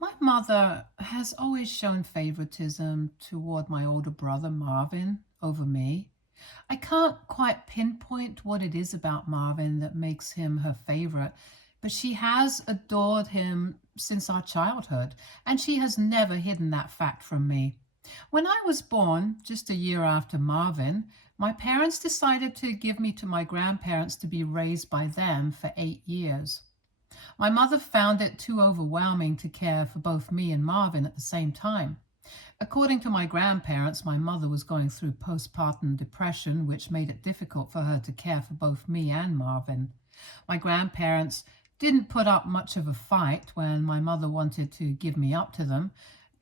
My mother has always shown favoritism toward my older brother Marvin over me. I can't quite pinpoint what it is about Marvin that makes him her favorite, but she has adored him since our childhood, and she has never hidden that fact from me. When I was born, just a year after Marvin, my parents decided to give me to my grandparents to be raised by them for 8 years. My mother found it too overwhelming to care for both me and Marvin at the same time. According to my grandparents, my mother was going through postpartum depression, which made it difficult for her to care for both me and Marvin. My grandparents didn't put up much of a fight when my mother wanted to give me up to them,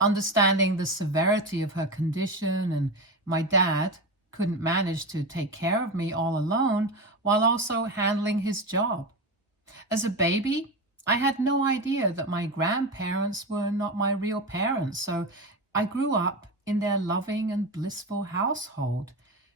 understanding the severity of her condition, and my dad couldn't manage to take care of me all alone while also handling his job. As a baby, I had no idea that my grandparents were not my real parents, so I grew up in their loving and blissful household,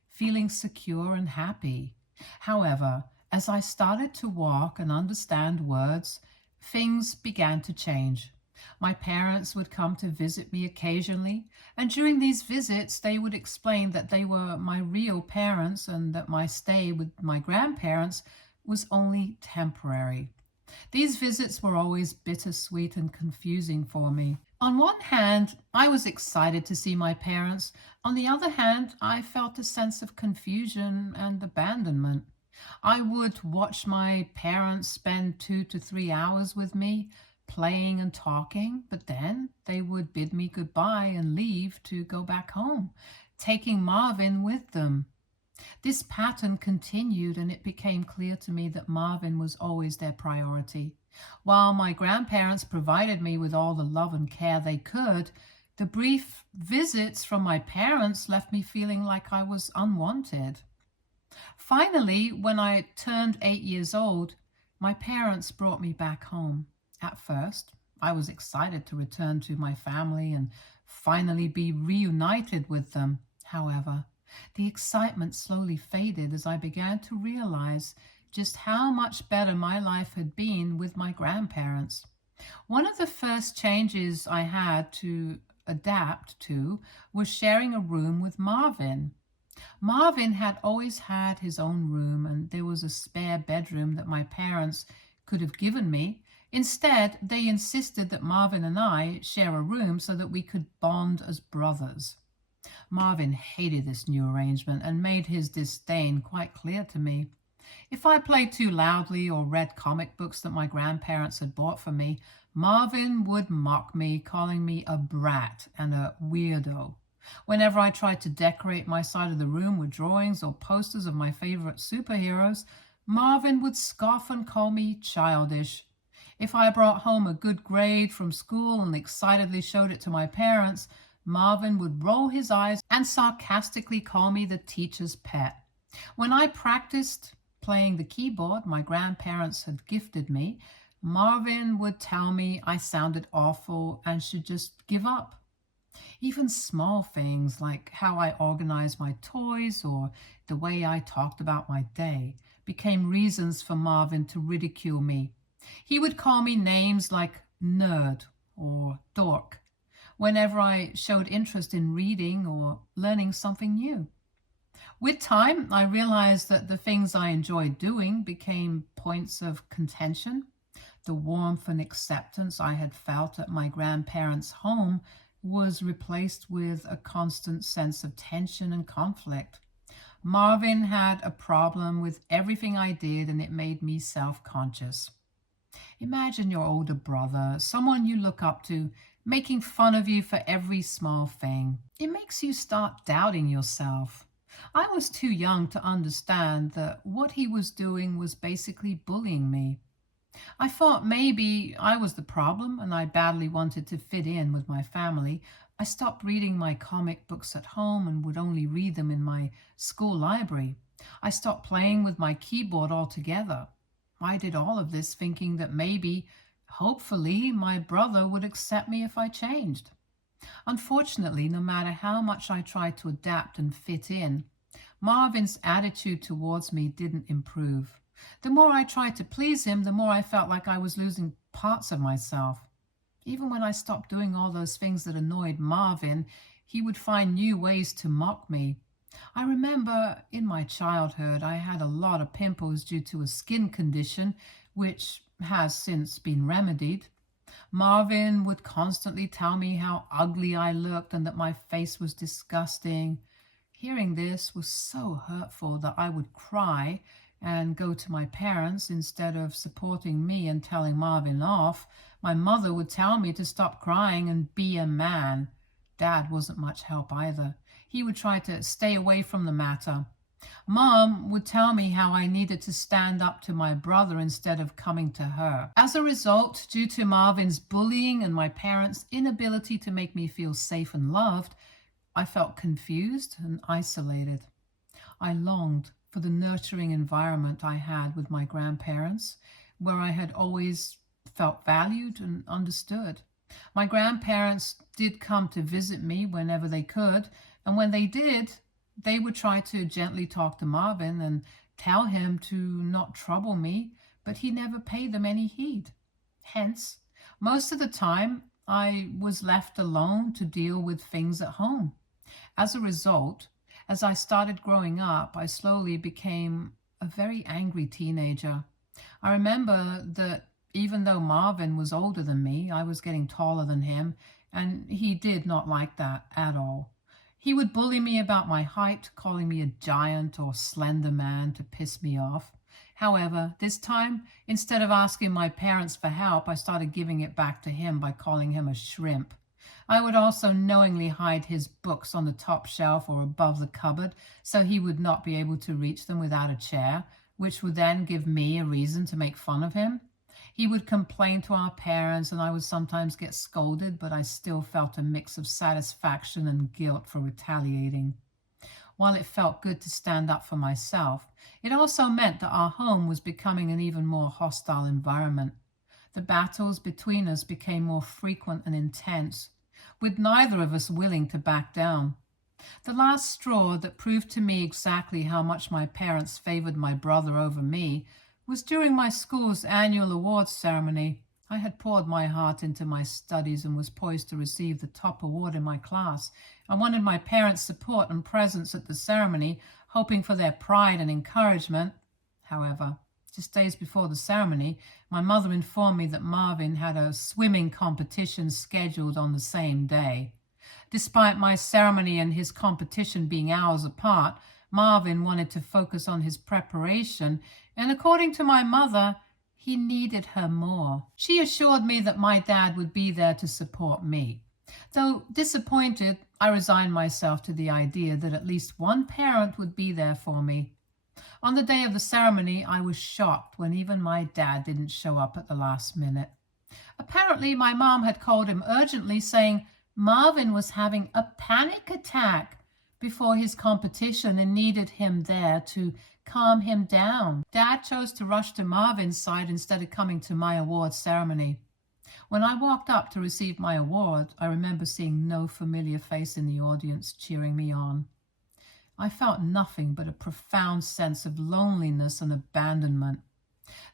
feeling secure and happy. However, as I started to walk and understand words, things began to change. My parents would come to visit me occasionally, and during these visits, they would explain that they were my real parents and that my stay with my grandparents was only temporary. These visits were always bittersweet and confusing for me. On one hand, I was excited to see my parents. On the other hand, I felt a sense of confusion and abandonment. I would watch my parents spend 2 to 3 hours with me, playing and talking, but then they would bid me goodbye and leave to go back home, taking Marvin with them. This pattern continued, and it became clear to me that Marvin was always their priority. While my grandparents provided me with all the love and care they could, the brief visits from my parents left me feeling like I was unwanted. Finally, when I turned 8 years old, my parents brought me back home. At first, I was excited to return to my family and finally be reunited with them. However, the excitement slowly faded as I began to realize just how much better my life had been with my grandparents. One of the first changes I had to adapt to was sharing a room with Marvin. Marvin had always had his own room, and there was a spare bedroom that my parents could have given me. Instead, they insisted that Marvin and I share a room so that we could bond as brothers. Marvin hated this new arrangement and made his disdain quite clear to me. If I played too loudly or read comic books that my grandparents had bought for me, Marvin would mock me, calling me a brat and a weirdo. Whenever I tried to decorate my side of the room with drawings or posters of my favorite superheroes, Marvin would scoff and call me childish. If I brought home a good grade from school and excitedly showed it to my parents, Marvin would roll his eyes and sarcastically call me the teacher's pet. When I practiced playing the keyboard my grandparents had gifted me, Marvin would tell me I sounded awful and should just give up. Even small things like how I organized my toys or the way I talked about my day became reasons for Marvin to ridicule me. He would call me names like nerd or dork whenever I showed interest in reading or learning something new. With time, I realized that the things I enjoyed doing became points of contention. The warmth and acceptance I had felt at my grandparents' home was replaced with a constant sense of tension and conflict. Marvin had a problem with everything I did, and it made me self-conscious. Imagine your older brother, someone you look up to, making fun of you for every small thing. It makes you start doubting yourself. I was too young to understand that what he was doing was basically bullying me. I thought maybe I was the problem and I badly wanted to fit in with my family. I stopped reading my comic books at home and would only read them in my school library. I stopped playing with my keyboard altogether. I did all of this thinking that maybe, hopefully, my brother would accept me if I changed. Unfortunately, no matter how much I tried to adapt and fit in, Marvin's attitude towards me didn't improve. The more I tried to please him, the more I felt like I was losing parts of myself. Even when I stopped doing all those things that annoyed Marvin, he would find new ways to mock me. I remember in my childhood, I had a lot of pimples due to a skin condition, which has since been remedied. Marvin would constantly tell me how ugly I looked and that my face was disgusting. Hearing this was so hurtful that I would cry and go to my parents instead of supporting me and telling Marvin off. My mother would tell me to stop crying and be a man. Dad wasn't much help either. He would try to stay away from the matter. Mom would tell me how I needed to stand up to my brother instead of coming to her. As a result, due to Marvin's bullying and my parents' inability to make me feel safe and loved, I felt confused and isolated. I longed for the nurturing environment I had with my grandparents, where I had always felt valued and understood. My grandparents did come to visit me whenever they could, and when they did, they would try to gently talk to Marvin and tell him to not trouble me, but he never paid them any heed. Hence, most of the time, I was left alone to deal with things at home. As a result, as I started growing up, I slowly became a very angry teenager. I remember that even though Marvin was older than me, I was getting taller than him, and he did not like that at all. He would bully me about my height, calling me a giant or slender man to piss me off. However, this time, instead of asking my parents for help, I started giving it back to him by calling him a shrimp. I would also knowingly hide his books on the top shelf or above the cupboard so he would not be able to reach them without a chair, which would then give me a reason to make fun of him. He would complain to our parents, and I would sometimes get scolded, but I still felt a mix of satisfaction and guilt for retaliating. While it felt good to stand up for myself, it also meant that our home was becoming an even more hostile environment. The battles between us became more frequent and intense, with neither of us willing to back down. The last straw that proved to me exactly how much my parents favored my brother over me was during my school's annual awards ceremony. I had poured my heart into my studies and was poised to receive the top award in my class. I wanted my parents' support and presence at the ceremony, hoping for their pride and encouragement. However, just days before the ceremony, my mother informed me that Marvin had a swimming competition scheduled on the same day. Despite my ceremony and his competition being hours apart, Marvin wanted to focus on his preparation, and according to my mother, he needed her more. She assured me that my dad would be there to support me. Though disappointed, I resigned myself to the idea that at least one parent would be there for me. On the day of the ceremony, I was shocked when even my dad didn't show up at the last minute. Apparently, my mom had called him urgently, saying Marvin was having a panic attack before his competition and needed him there to calm him down. Dad chose to rush to Marvin's side instead of coming to my award ceremony. When I walked up to receive my award, I remember seeing no familiar face in the audience cheering me on. I felt nothing but a profound sense of loneliness and abandonment.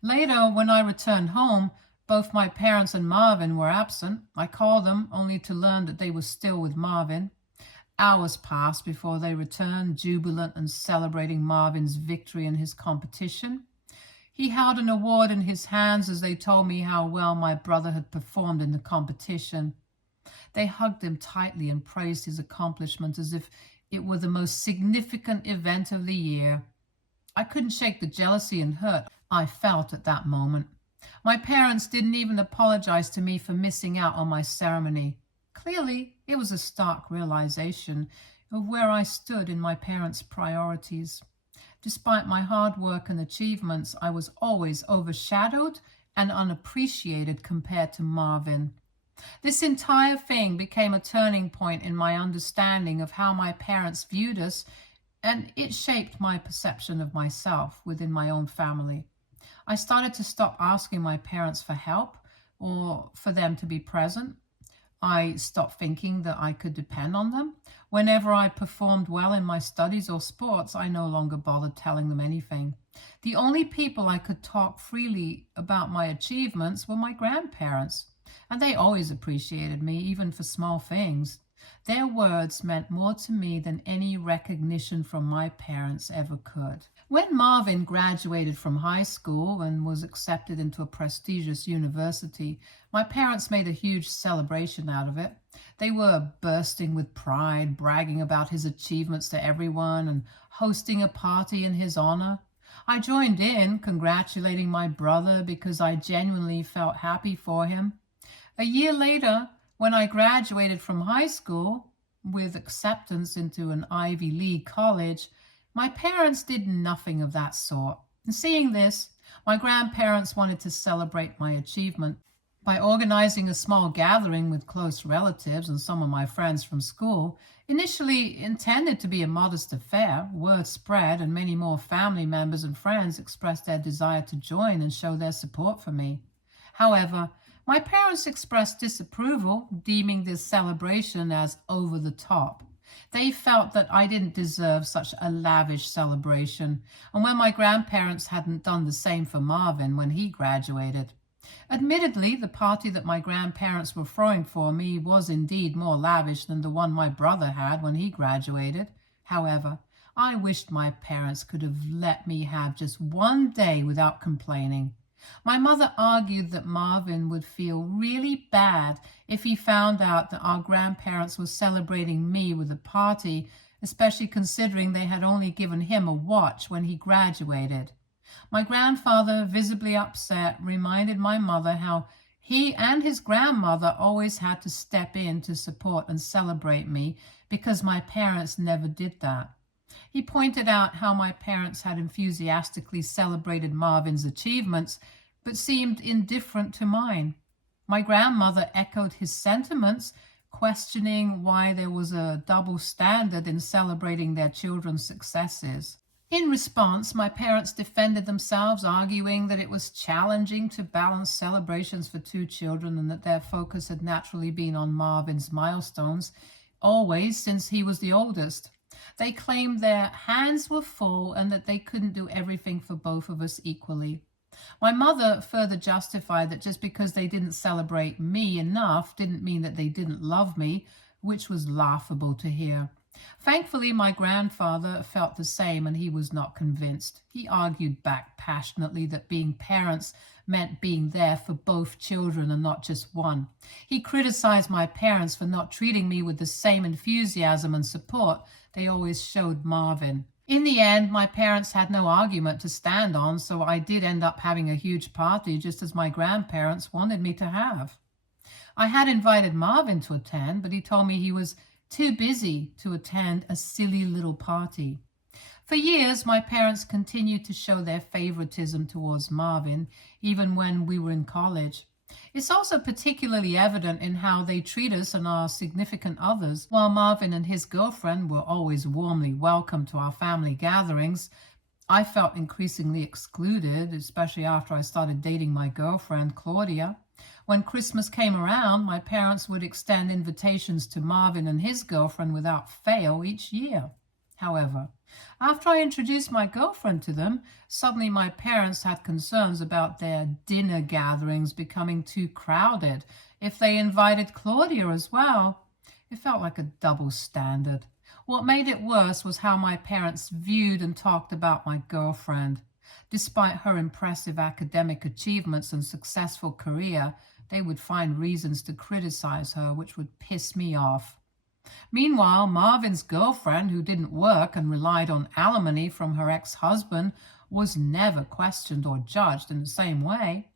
Later, when I returned home, both my parents and Marvin were absent. I called them only to learn that they were still with Marvin. Hours passed before they returned, jubilant and celebrating Marvin's victory in his competition. He held an award in his hands as they told me how well my brother had performed in the competition. They hugged him tightly and praised his accomplishment as if it were the most significant event of the year. I couldn't shake the jealousy and hurt I felt at that moment. My parents didn't even apologize to me for missing out on my ceremony. Clearly, it was a stark realization of where I stood in my parents' priorities. Despite my hard work and achievements, I was always overshadowed and unappreciated compared to Marvin. This entire thing became a turning point in my understanding of how my parents viewed us, and it shaped my perception of myself within my own family. I started to stop asking my parents for help or for them to be present. I stopped thinking that I could depend on them. Whenever I performed well in my studies or sports, I no longer bothered telling them anything. The only people I could talk freely about my achievements were my grandparents. and they always appreciated me, even for small things. Their words meant more to me than any recognition from my parents ever could. When Marvin graduated from high school and was accepted into a prestigious university, my parents made a huge celebration out of it. They were bursting with pride, bragging about his achievements to everyone and hosting a party in his honor. I joined in, congratulating my brother because I genuinely felt happy for him. A year later, when I graduated from high school with acceptance into an Ivy League college, my parents did nothing of that sort. And seeing this, my grandparents wanted to celebrate my achievement by organizing a small gathering with close relatives and some of my friends from school. Initially intended to be a modest affair, word spread and many more family members and friends expressed their desire to join and show their support for me. However, my parents expressed disapproval, deeming this celebration as over the top. They felt that I didn't deserve such a lavish celebration, and when my grandparents hadn't done the same for Marvin when he graduated. Admittedly, the party that my grandparents were throwing for me was indeed more lavish than the one my brother had when he graduated. However, I wished my parents could have let me have just one day without complaining. My mother argued that Marvin would feel really bad if he found out that our grandparents were celebrating me with a party, especially considering they had only given him a watch when he graduated. My grandfather, visibly upset, reminded my mother how he and his grandmother always had to step in to support and celebrate me because my parents never did that. He pointed out how my parents had enthusiastically celebrated Marvin's achievements, but seemed indifferent to mine. My grandmother echoed his sentiments, questioning why there was a double standard in celebrating their children's successes. In response, my parents defended themselves, arguing that it was challenging to balance celebrations for two children and that their focus had naturally been on Marvin's milestones, always since he was the oldest. They claimed their hands were full and that they couldn't do everything for both of us equally. My mother further justified that just because they didn't celebrate me enough didn't mean that they didn't love me, which was laughable to hear. Thankfully, my grandfather felt the same and he was not convinced. He argued back passionately that being parents meant being there for both children and not just one. He criticized my parents for not treating me with the same enthusiasm and support they always showed Marvin. In the end, my parents had no argument to stand on, so I did end up having a huge party just as my grandparents wanted me to have. I had invited Marvin to attend, but he told me he was too busy to attend a silly little party. For years, my parents continued to show their favoritism towards Marvin, even when we were in college. It's also particularly evident in how they treat us and our significant others. While Marvin and his girlfriend were always warmly welcome to our family gatherings, I felt increasingly excluded, especially after I started dating my girlfriend, Claudia. When Christmas came around, my parents would extend invitations to Marvin and his girlfriend without fail each year. However, after I introduced my girlfriend to them, suddenly my parents had concerns about their dinner gatherings becoming too crowded. If they invited Claudia as well, it felt like a double standard. What made it worse was how my parents viewed and talked about my girlfriend. Despite her impressive academic achievements and successful career, they would find reasons to criticize her, which would piss me off. Meanwhile, Marvin's girlfriend, who didn't work and relied on alimony from her ex-husband, was never questioned or judged in the same way.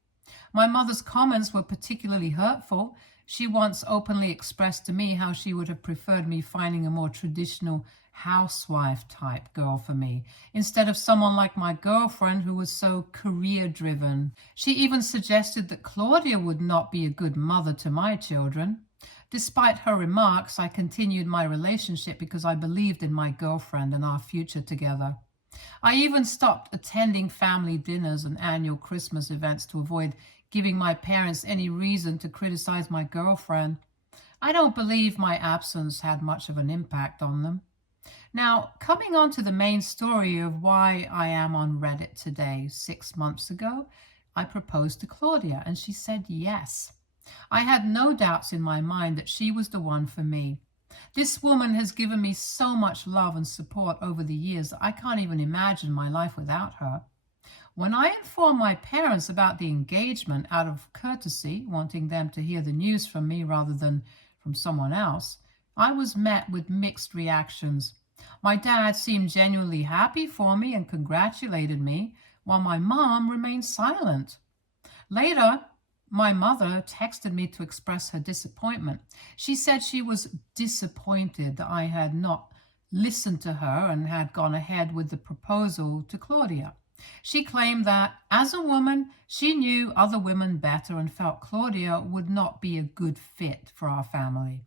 My mother's comments were particularly hurtful. She once openly expressed to me how she would have preferred me finding a more traditional housewife-type girl for me, instead of someone like my girlfriend who was so career-driven. She even suggested that Claudia would not be a good mother to my children. Despite her remarks, I continued my relationship because I believed in my girlfriend and our future together. I even stopped attending family dinners and annual Christmas events to avoid giving my parents any reason to criticize my girlfriend. I don't believe my absence had much of an impact on them. Now, coming on to the main story of why I am on Reddit today. 6 months ago, I proposed to Claudia and she said yes. I had no doubts in my mind that she was the one for me. This woman has given me so much love and support over the years that I can't even imagine my life without her. When I informed my parents about the engagement out of courtesy, wanting them to hear the news from me rather than from someone else, I was met with mixed reactions. My dad seemed genuinely happy for me and congratulated me, while my mom remained silent. Later, my mother texted me to express her disappointment. She said she was disappointed that I had not listened to her and had gone ahead with the proposal to Claudia. She claimed that, as a woman, she knew other women better and felt Claudia would not be a good fit for our family.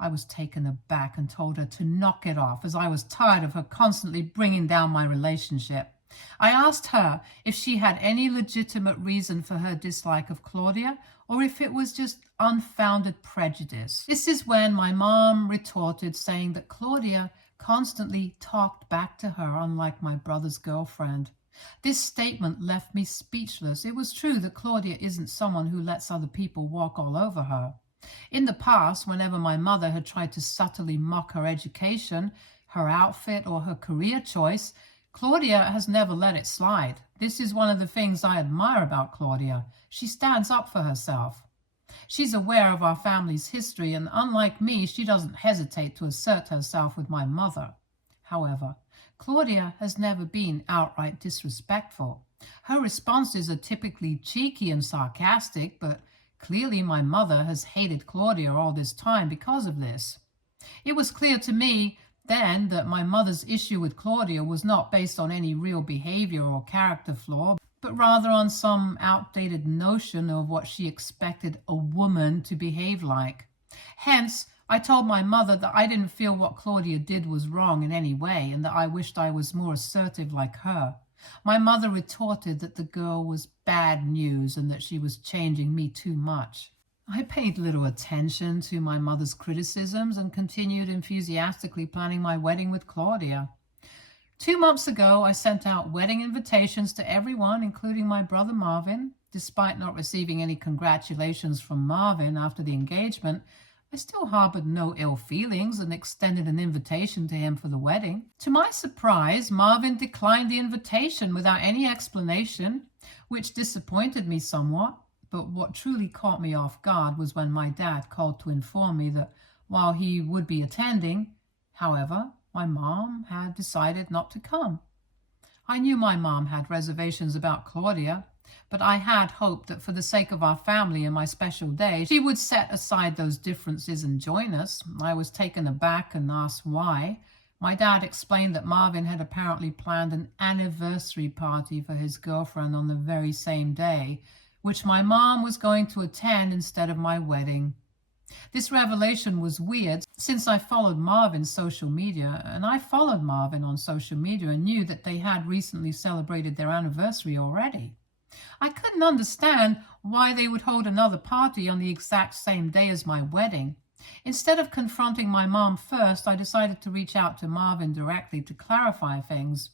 I was taken aback and told her to knock it off, as I was tired of her constantly bringing down my relationship. I asked her if she had any legitimate reason for her dislike of Claudia, or if it was just unfounded prejudice. This is when my mom retorted, saying that Claudia constantly talked back to her, unlike my brother's girlfriend. This statement left me speechless. It was true that Claudia isn't someone who lets other people walk all over her. In the past, whenever my mother had tried to subtly mock her education, her outfit, or her career choice, Claudia has never let it slide. This is one of the things I admire about Claudia. She stands up for herself. She's aware of our family's history, and unlike me, she doesn't hesitate to assert herself with my mother. However, Claudia has never been outright disrespectful. Her responses are typically cheeky and sarcastic, but clearly my mother has hated Claudia all this time because of this. It was clear to me then that my mother's issue with Claudia was not based on any real behavior or character flaw, but rather on some outdated notion of what she expected a woman to behave like. Hence, I told my mother that I didn't feel what Claudia did was wrong in any way, and that I wished I was more assertive like her. My mother retorted that the girl was bad news and that she was changing me too much. I paid little attention to my mother's criticisms and continued enthusiastically planning my wedding with Claudia. 2 months ago, I sent out wedding invitations to everyone, including my brother Marvin. Despite not receiving any congratulations from Marvin after the engagement, I still harbored no ill feelings and extended an invitation to him for the wedding. To my surprise, Marvin declined the invitation without any explanation, which disappointed me somewhat. But what truly caught me off guard was when my dad called to inform me that while he would be attending, however, my mom had decided not to come. I knew my mom had reservations about Claudia, but I had hoped that for the sake of our family and my special day, she would set aside those differences and join us. I was taken aback and asked why. My dad explained that Marvin had apparently planned an anniversary party for his girlfriend on the very same day, which my mom was going to attend instead of my wedding. This revelation was weird, since I followed Marvin's social media, and I followed Marvin on social media and knew that they had recently celebrated their anniversary already. I couldn't understand why they would hold another party on the exact same day as my wedding. Instead of confronting my mom first, I decided to reach out to Marvin directly to clarify things.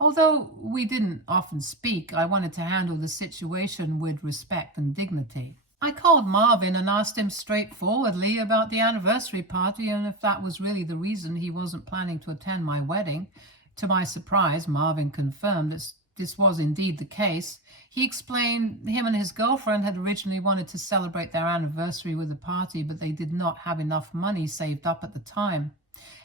Although we didn't often speak, I wanted to handle the situation with respect and dignity. I called Marvin and asked him straightforwardly about the anniversary party and if that was really the reason he wasn't planning to attend my wedding. To my surprise, Marvin confirmed that this was indeed the case. He explained him and his girlfriend had originally wanted to celebrate their anniversary with a party, but they did not have enough money saved up at the time.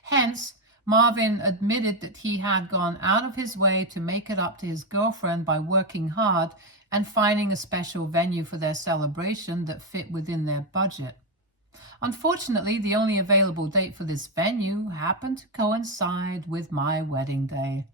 Hence, Marvin admitted that he had gone out of his way to make it up to his girlfriend by working hard and finding a special venue for their celebration that fit within their budget. Unfortunately, the only available date for this venue happened to coincide with my wedding day.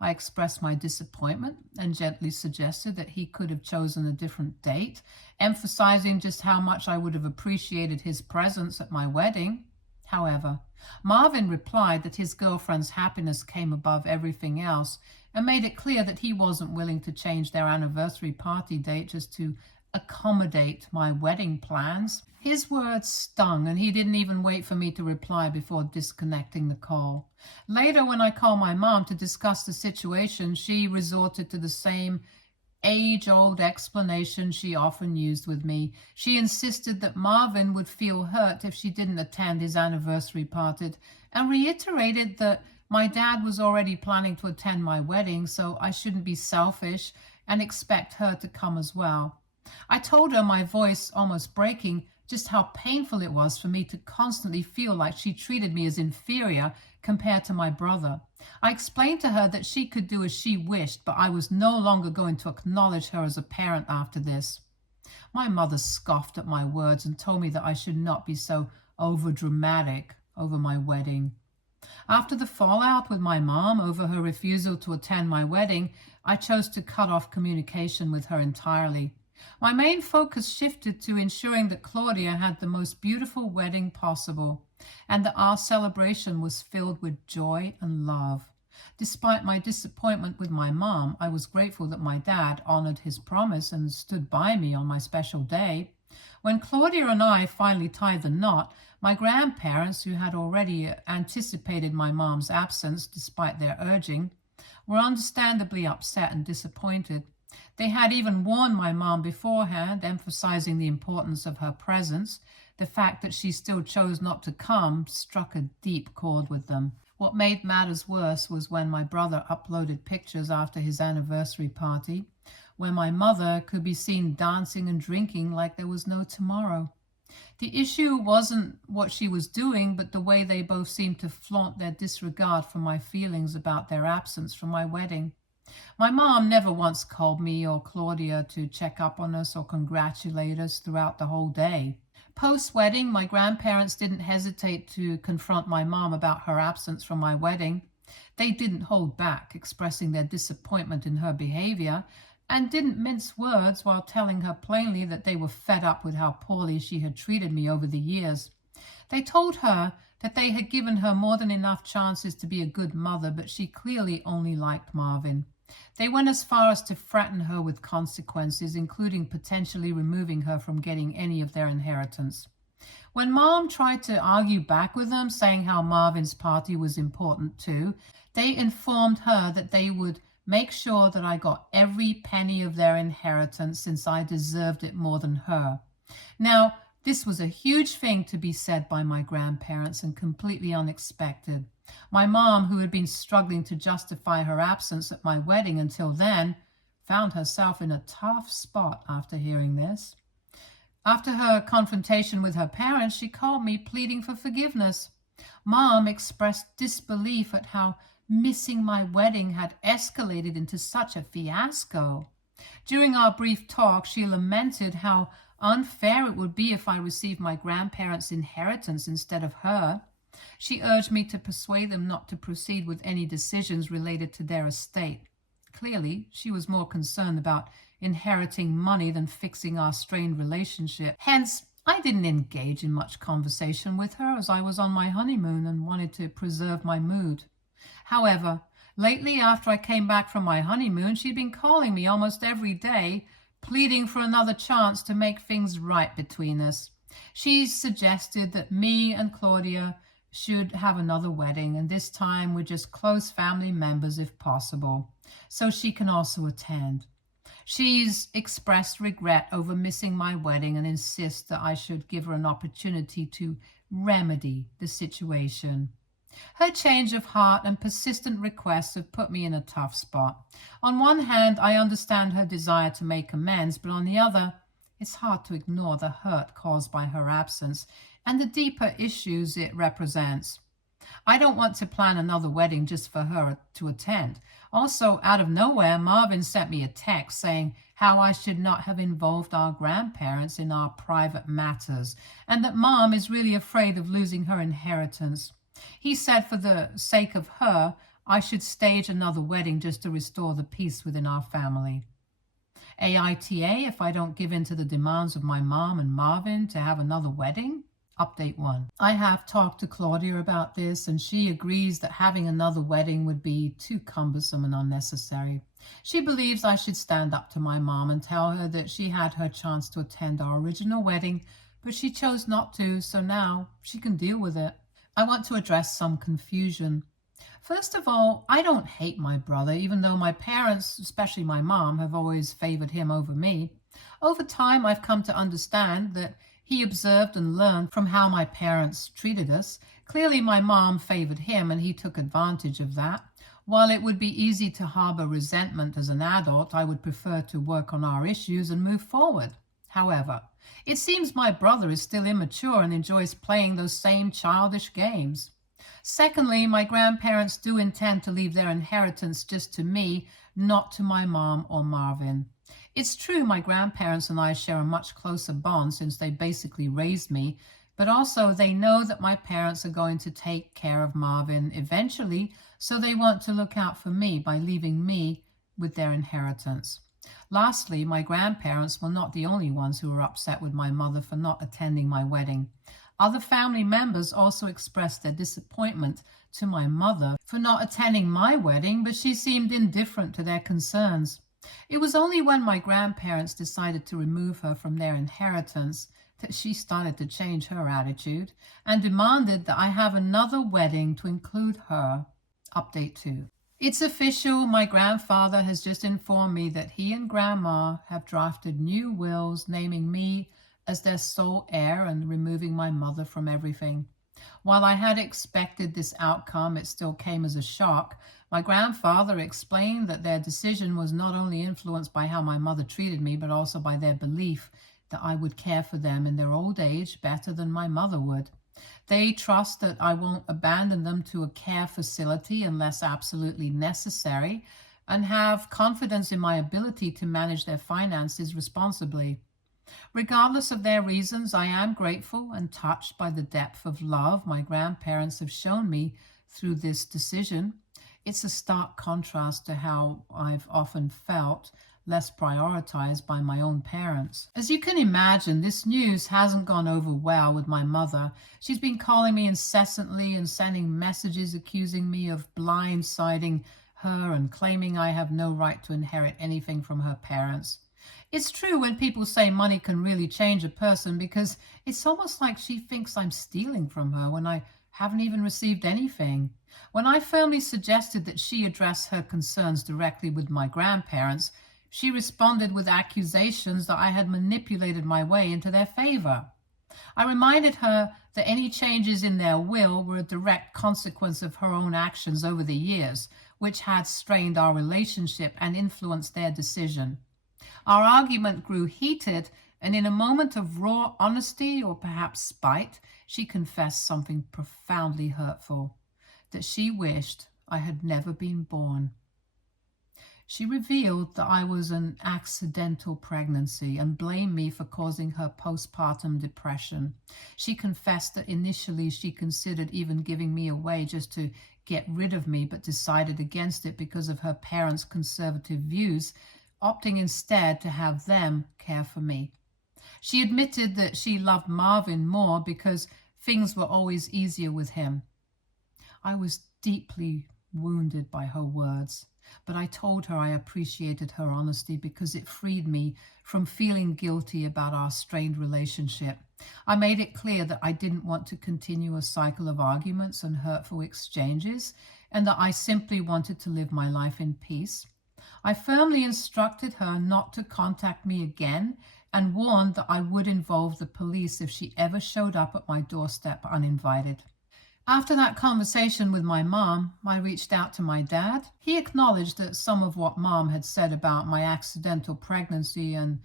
I expressed my disappointment and gently suggested that he could have chosen a different date, emphasizing just how much I would have appreciated his presence at my wedding. However, Marvin replied that his girlfriend's happiness came above everything else and made it clear that he wasn't willing to change their anniversary party date just to accommodate my wedding plans. His words stung, and he didn't even wait for me to reply before disconnecting the call. Later, when I called my mom to discuss the situation, she resorted to the same age-old explanation she often used with me. She insisted that Marvin would feel hurt if she didn't attend his anniversary party, and reiterated that my dad was already planning to attend my wedding, so I shouldn't be selfish and expect her to come as well. I told her, my voice almost breaking, just how painful it was for me to constantly feel like she treated me as inferior compared to my brother. I explained to her that she could do as she wished, but I was no longer going to acknowledge her as a parent after this. My mother scoffed at my words and told me that I should not be so overdramatic over my wedding. After the fallout with my mom over her refusal to attend my wedding, I chose to cut off communication with her entirely. My main focus shifted to ensuring that Claudia had the most beautiful wedding possible, and that our celebration was filled with joy and love. Despite my disappointment with my mom, I was grateful that my dad honored his promise and stood by me on my special day. When Claudia and I finally tied the knot, my grandparents, who had already anticipated my mom's absence despite their urging, were understandably upset and disappointed. They had even warned my mom beforehand, emphasizing the importance of her presence. The fact that she still chose not to come struck a deep chord with them. What made matters worse was when my brother uploaded pictures after his anniversary party, where my mother could be seen dancing and drinking like there was no tomorrow. The issue wasn't what she was doing, but the way they both seemed to flaunt their disregard for my feelings about their absence from my wedding. My mom never once called me or Claudia to check up on us or congratulate us throughout the whole day. Post-wedding, my grandparents didn't hesitate to confront my mom about her absence from my wedding. They didn't hold back, expressing their disappointment in her behavior, and didn't mince words while telling her plainly that they were fed up with how poorly she had treated me over the years. They told her that they had given her more than enough chances to be a good mother, but she clearly only liked Marvin. They went as far as to threaten her with consequences, including potentially removing her from getting any of their inheritance. When Mom tried to argue back with them, saying how Marvin's party was important too, they informed her that they would make sure that I got every penny of their inheritance, since I deserved it more than her. Now, this was a huge thing to be said by my grandparents and completely unexpected. My mom, who had been struggling to justify her absence at my wedding until then, found herself in a tough spot after hearing this. After her confrontation with her parents, she called me pleading for forgiveness. Mom expressed disbelief at how missing my wedding had escalated into such a fiasco. During our brief talk, she lamented how unfair it would be if I received my grandparents' inheritance instead of her. She urged me to persuade them not to proceed with any decisions related to their estate. Clearly, she was more concerned about inheriting money than fixing our strained relationship. Hence, I didn't engage in much conversation with her, as I was on my honeymoon and wanted to preserve my mood. However, lately, after I came back from my honeymoon, she'd been calling me almost every day, pleading for another chance to make things right between us. She suggested that me and Claudia should have another wedding, and this time with just close family members if possible, so she can also attend. She's expressed regret over missing my wedding and insists that I should give her an opportunity to remedy the situation. Her change of heart and persistent requests have put me in a tough spot. On one hand, I understand her desire to make amends, but on the other, it's hard to ignore the hurt caused by her absence and the deeper issues it represents. I don't want to plan another wedding just for her to attend. Also, out of nowhere, Marvin sent me a text saying how I should not have involved our grandparents in our private matters, and that Mom is really afraid of losing her inheritance. He said for the sake of her, I should stage another wedding just to restore the peace within our family. AITA if I don't give in to the demands of my mom and Marvin to have another wedding? Update 1. I have talked to Claudia about this, and she agrees that having another wedding would be too cumbersome and unnecessary. She believes I should stand up to my mom and tell her that she had her chance to attend our original wedding, but she chose not to, so now she can deal with it. I want to address some confusion. First of all, I don't hate my brother, even though my parents, especially my mom, have always favored him over me. Over time, I've come to understand that he observed and learned from how my parents treated us. Clearly, my mom favored him and he took advantage of that. While it would be easy to harbor resentment as an adult, I would prefer to work on our issues and move forward. However, it seems my brother is still immature and enjoys playing those same childish games. Secondly, my grandparents do intend to leave their inheritance just to me, not to my mom or Marvin. It's true my grandparents and I share a much closer bond since they basically raised me, but also they know that my parents are going to take care of Marvin eventually, so they want to look out for me by leaving me with their inheritance. Lastly, my grandparents were not the only ones who were upset with my mother for not attending my wedding. Other family members also expressed their disappointment to my mother for not attending my wedding, but she seemed indifferent to their concerns. It was only when my grandparents decided to remove her from their inheritance that she started to change her attitude and demanded that I have another wedding to include her. Update 2. It's official. My grandfather has just informed me that he and Grandma have drafted new wills naming me as their sole heir and removing my mother from everything. While I had expected this outcome, it still came as a shock. My grandfather explained that their decision was not only influenced by how my mother treated me, but also by their belief that I would care for them in their old age better than my mother would. They trust that I won't abandon them to a care facility unless absolutely necessary, and have confidence in my ability to manage their finances responsibly. Regardless of their reasons, I am grateful and touched by the depth of love my grandparents have shown me through this decision. It's a stark contrast to how I've often felt less prioritized by my own parents. As you can imagine, this news hasn't gone over well with my mother. She's been calling me incessantly and sending messages accusing me of blindsiding her and claiming I have no right to inherit anything from her parents. It's true when people say money can really change a person, because it's almost like she thinks I'm stealing from her when I haven't even received anything. When I firmly suggested that she address her concerns directly with my grandparents, she responded with accusations that I had manipulated my way into their favor. I reminded her that any changes in their will were a direct consequence of her own actions over the years, which had strained our relationship and influenced their decision. Our argument grew heated, and in a moment of raw honesty or perhaps spite, she confessed something profoundly hurtful, that she wished I had never been born. She revealed that I was an accidental pregnancy and blamed me for causing her postpartum depression. She confessed that initially she considered even giving me away just to get rid of me, but decided against it because of her parents' conservative views, opting instead to have them care for me. She admitted that she loved Marvin more because things were always easier with him. I was deeply wounded by her words, but I told her I appreciated her honesty because it freed me from feeling guilty about our strained relationship. I made it clear that I didn't want to continue a cycle of arguments and hurtful exchanges, and that I simply wanted to live my life in peace. I firmly instructed her not to contact me again and warned that I would involve the police if she ever showed up at my doorstep uninvited. After that conversation with my mom, I reached out to my dad. He acknowledged that some of what Mom had said about my accidental pregnancy and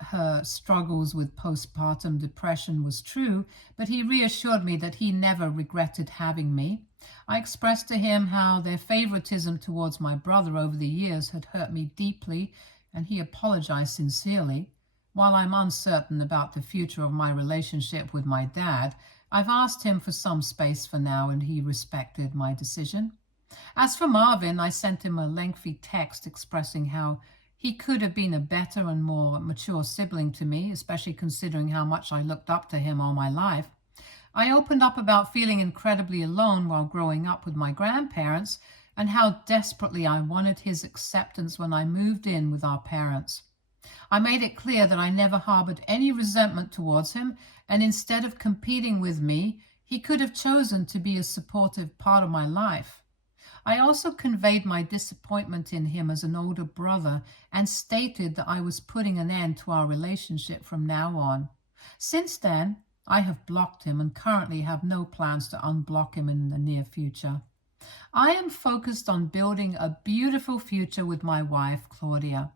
her struggles with postpartum depression was true, but he reassured me that he never regretted having me. I expressed to him how their favoritism towards my brother over the years had hurt me deeply, and he apologized sincerely. While I'm uncertain about the future of my relationship with my dad, I've asked him for some space for now, and he respected my decision. As for Marvin, I sent him a lengthy text expressing how he could have been a better and more mature sibling to me, especially considering how much I looked up to him all my life. I opened up about feeling incredibly alone while growing up with my grandparents, and how desperately I wanted his acceptance when I moved in with our parents. I made it clear that I never harbored any resentment towards him, and instead of competing with me, he could have chosen to be a supportive part of my life. I also conveyed my disappointment in him as an older brother and stated that I was putting an end to our relationship from now on. Since then, I have blocked him and currently have no plans to unblock him in the near future. I am focused on building a beautiful future with my wife, Claudia.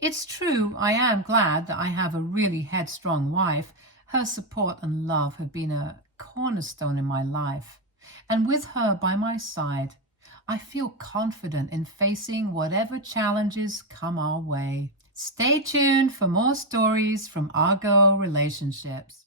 It's true, I am glad that I have a really headstrong wife. Her support and love have been a cornerstone in my life. And with her by my side, I feel confident in facing whatever challenges come our way. Stay tuned for more stories from our girl relationships.